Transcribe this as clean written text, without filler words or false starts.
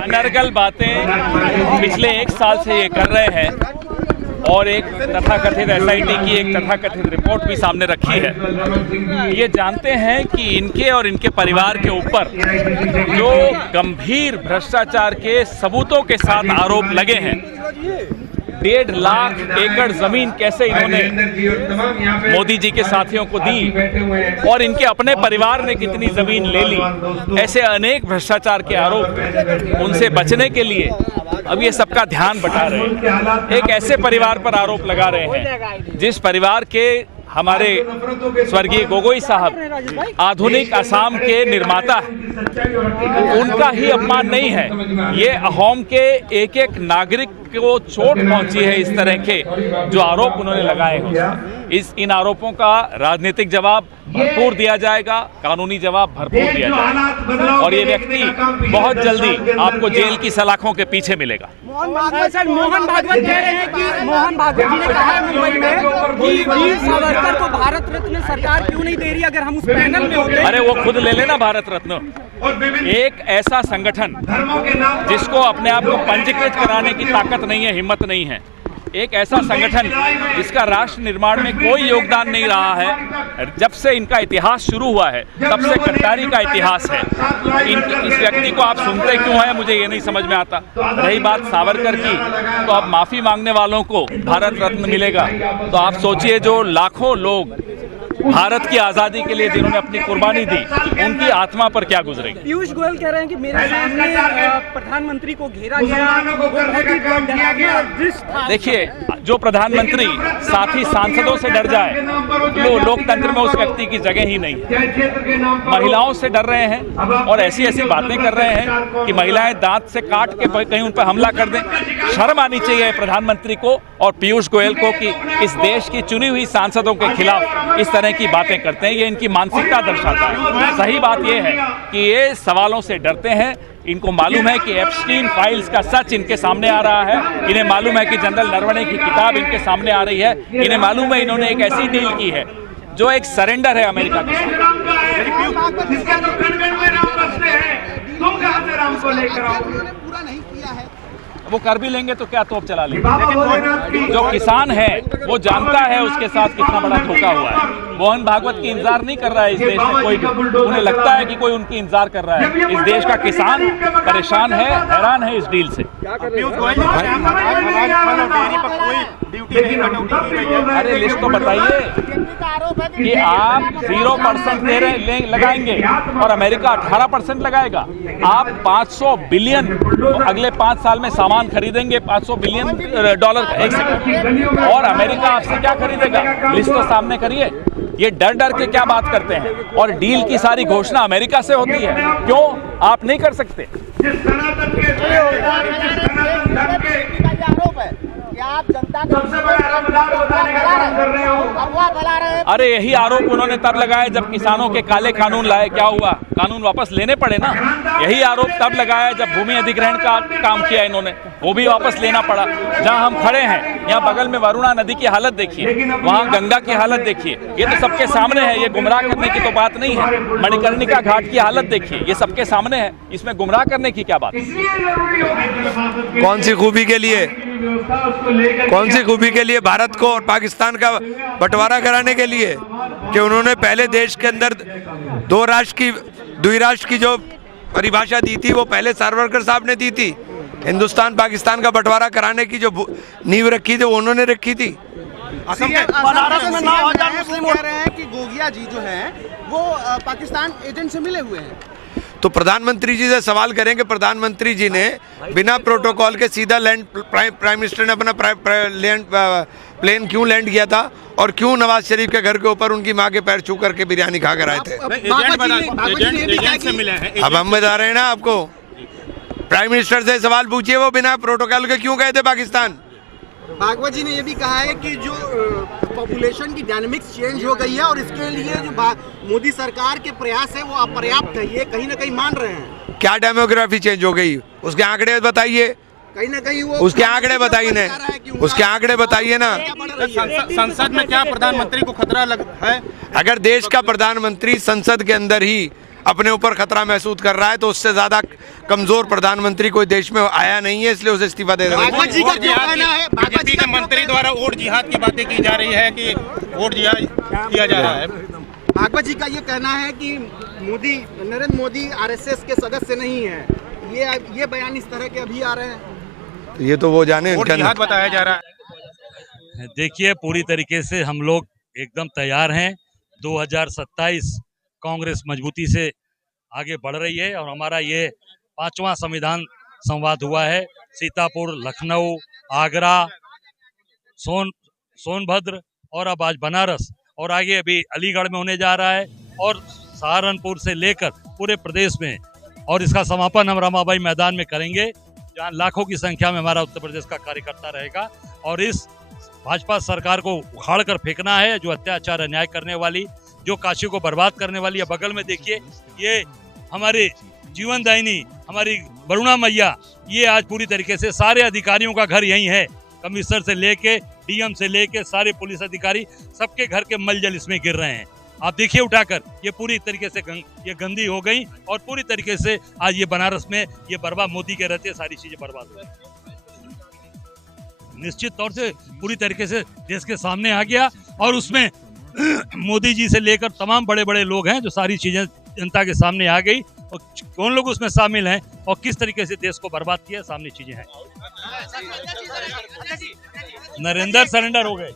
अनर्गल बातें पिछले एक साल से ये कर रहे हैं और एक तथाकथित एसआईटी की एक तथाकथित रिपोर्ट भी सामने रखी है। ये जानते हैं कि इनके और इनके परिवार के ऊपर जो गंभीर भ्रष्टाचार के सबूतों के साथ आरोप लगे हैं, 1.5 लाख एकड़ जमीन कैसे इन्होंने मोदी जी के साथियों को दी और इनके अपने परिवार ने कितनी जमीन ले ली, ऐसे अनेक भ्रष्टाचार के आरोप, उनसे बचने के लिए अब ये सबका ध्यान बटा रहे हैं। एक ऐसे परिवार पर आरोप लगा रहे हैं जिस परिवार के हमारे स्वर्गीय गोगोई साहब आधुनिक असम के निर्माता हैं, उनका ही अपमान नहीं है, ये अहोम के एक एक नागरिक को चोट पहुंची है। इस तरह के जो आरोप उन्होंने लगाए हैं, इन आरोपों का राजनीतिक जवाब भरपूर दिया जाएगा, कानूनी जवाब भरपूर दिया जाएगा और ये व्यक्ति बहुत जल्दी आपको जेल की सलाखों के पीछे मिलेगा। मोहन भागवत कह रहे हैं कि मोहन भागवत जी ने कहा है मुंबई में कि वीर सावरकर को भारत रत्न सरकार क्यों नहीं दे रही, अगर हम उस पैनल में होते। अरे वो खुद ले लेना भारत रत्न। एक ऐसा संगठन जिसको अपने आप को पंजीकृत कराने की ताकत नहीं है, हिम्मत नहीं है, एक ऐसा संगठन जिसका राष्ट्र निर्माण में कोई योगदान नहीं रहा है, जब से इनका इतिहास शुरू हुआ है तब से गद्दारी का इतिहास है। इस व्यक्ति को आप सुनते क्यों हैं, मुझे ये नहीं समझ में आता। रही बात सावरकर की, तो अब माफी मांगने वालों को भारत रत्न मिलेगा, तो आप सोचिए जो लाखों लोग भारत की आजादी के लिए जिन्होंने अपनी कुर्बानी दी, उनकी आत्मा पर क्या गुजरेगी। पीयूष गोयल कह रहे हैं कि मेरे सामने प्रधानमंत्री को घेरा गया। देखिए, जो प्रधानमंत्री साथ ही सांसदों से डर जाए, तो लोकतंत्र में उस व्यक्ति की जगह ही नहीं है। महिलाओं से डर रहे हैं और ऐसी ऐसी बातें कर रहे हैं कि महिलाएं दांत से काट के कहीं उन पर हमला कर दें। शर्म आनी चाहिए प्रधानमंत्री को और पीयूष गोयल को कि इस देश की चुनी हुई सांसदों के खिलाफ इस तरह की बातें करते हैं। ये इनकी मानसिकता दर्शाता है। सही बात यह है कि ये सवालों से डरते हैं। इनको मालूम है कि एप्स्टीन फाइल्स का सच इनके सामने आ रहा है। इन्हें मालूम है कि जनरल नरवणे की किताब इनके सामने आ रही है। इन्हें मालूम है इन्होंने एक ऐसी डील की है जो एक सरेंडर है अमेरिका के साथ। वो कर भी लेंगे तो क्या तोप चला लेंगे। जो किसान है वो जानता है उसके साथ कितना बड़ा धोखा हुआ है। मोहन भागवत की इंतजार नहीं कर रहा है इस देश में कोई भी। उन्हें लगता है कि कोई उनकी इंतजार कर रहा है। इस देश का किसान परेशान है, हैरान है इस डील से। अरे लिस्ट तो बताइए कि आप 0% लगाएंगे और अमेरिका 18% लगाएगा। आप 500 बिलियन अगले 5 साल में सामान खरीदेंगे, 500 बिलियन डॉलर का। एक सेकंड, और अमेरिका आपसे क्या खरीदेगा? लिस्ट तो सामने करिए। ये डर डर के क्या बात करते हैं, और डील की सारी घोषणा अमेरिका से होती है। क्यों आप नहीं कर सकते? अरे यही आरोप उन्होंने तब लगाए जब किसानों के काले कानून लाए। क्या हुआ? कानून वापस लेने पड़े ना। यही आरोप तब लगाया जब भूमि अधिग्रहण का काम किया इन्होंने, वो भी वापस लेना पड़ा। जहां हम खड़े हैं यहाँ बगल में वरुणा नदी की हालत देखिए, वहां गंगा की हालत देखिए, ये तो सबके सामने है। ये गुमराह करने की तो बात नहीं है। मणिकर्णिका घाट की हालत देखिए, ये सबके सामने है। इसमें गुमराह करने की क्या बात? कौन सी खूबी के लिए, कौन सी खूबी के लिए? भारत को और पाकिस्तान का बंटवारा कराने के लिए कि उन्होंने पहले देश के अंदर द्विराष्ट्र की जो परिभाषा दी थी वो पहले सावरकर साहब ने दी थी। हिंदुस्तान पाकिस्तान का बंटवारा कराने की जो नींव रखी थी वो उन्होंने रखी थी। बनारस में 9,000 मुस्लिम कह रहे हैं कि गोगिया जी जो हैं वो पाकिस्तान एजेंट से मिले हुए हैं। तो प्रधानमंत्री जी से सवाल करेंगे। प्रधानमंत्री जी ने बिना प्रोटोकॉल के सीधा लैंड, प्राइम मिनिस्टर ने अपना प्लेन क्यों लैंड किया था और क्यों नवाज शरीफ के घर के ऊपर उनकी मां के पैर छू करके बिरयानी खा कर आए थे? अब हम बता रहे हैं ना आपको। प्राइम मिनिस्टर से सवाल पूछिए, वो बिना प्रोटोकॉल के क्यों गए थे पाकिस्तान? भागवत जी ने ये भी कहा है कि जो पॉपुलेशन की डायनामिक्स चेंज हो गई है और इसके लिए जो मोदी सरकार के प्रयास है वो अपर्याप्त है, ये कहीं ना कहीं मान रहे हैं। क्या डेमोग्राफी चेंज हो गई? उसके आंकड़े बताइए, कहीं ना कहीं वो उसके आंकड़े बताइए ना, उसके आंकड़े बताइए ना। संसद में क्या प्रधानमंत्री को खतरा है? अगर देश का प्रधानमंत्री संसद के अंदर ही अपने ऊपर खतरा महसूस कर रहा है, तो उससे ज्यादा कमजोर प्रधानमंत्री कोई देश में आया नहीं है, इसलिए उसे इस्तीफा दे देना भागवत जी का क्या कहना है? बीजेपी के मंत्री द्वारा वोट जिहाद की बातें की जा रही है कि वोट जिहाद किया जा रहा है। भागवत जी का ये कहना है कि नरेंद्र मोदी आरएसएस के सदस्य नहीं है, ये बयान इस तरह के अभी आ रहे हैं। ये तो वो जाने वोट इनका जिहाद बताया जा रहा है। देखिए, पूरी तरीके से हम लोग एकदम तैयार हैं। 2027 कांग्रेस मजबूती से आगे बढ़ रही है और हमारा ये 5वां संविधान संवाद हुआ है। सीतापुर, लखनऊ, आगरा, सोनभद्र और अब आज बनारस और आगे अभी अलीगढ़ में होने जा रहा है और सहारनपुर से लेकर पूरे प्रदेश में, और इसका समापन हम रमाबाई मैदान में करेंगे, जहां लाखों की संख्या में हमारा उत्तर प्रदेश का कार्यकर्ता रहेगा। और इस भाजपा सरकार को उखाड़ कर फेंकना है, जो अत्याचार अन्याय करने वाली, जो काशी को बर्बाद करने वाली है। बगल में देखिए, ये हमारे जीवनदायिनी हमारी वरुणा मैया, ये आज पूरी तरीके से सारे अधिकारियों का घर यही है। कमिश्नर से लेके डीएम से लेके सारे पुलिस अधिकारी, सबके घर के मलजल इसमें गिर रहे हैं। आप देखिए उठाकर, ये पूरी तरीके से ये गंदी हो गई और पूरी तरीके से आज ये बनारस में ये बर्बाद, मोदी के रहते सारी चीजें बर्बाद हो गई। निश्चित तौर से पूरी तरीके से देश के सामने आ गया और उसमें मोदी जी से लेकर तमाम बड़े बड़े लोग हैं, जो सारी चीजें जनता के सामने आ गई और कौन लोग उसमें शामिल हैं और किस तरीके से देश को बर्बाद किया, सामने चीजें हैं। नरेंद्र सरेंडर हो गए।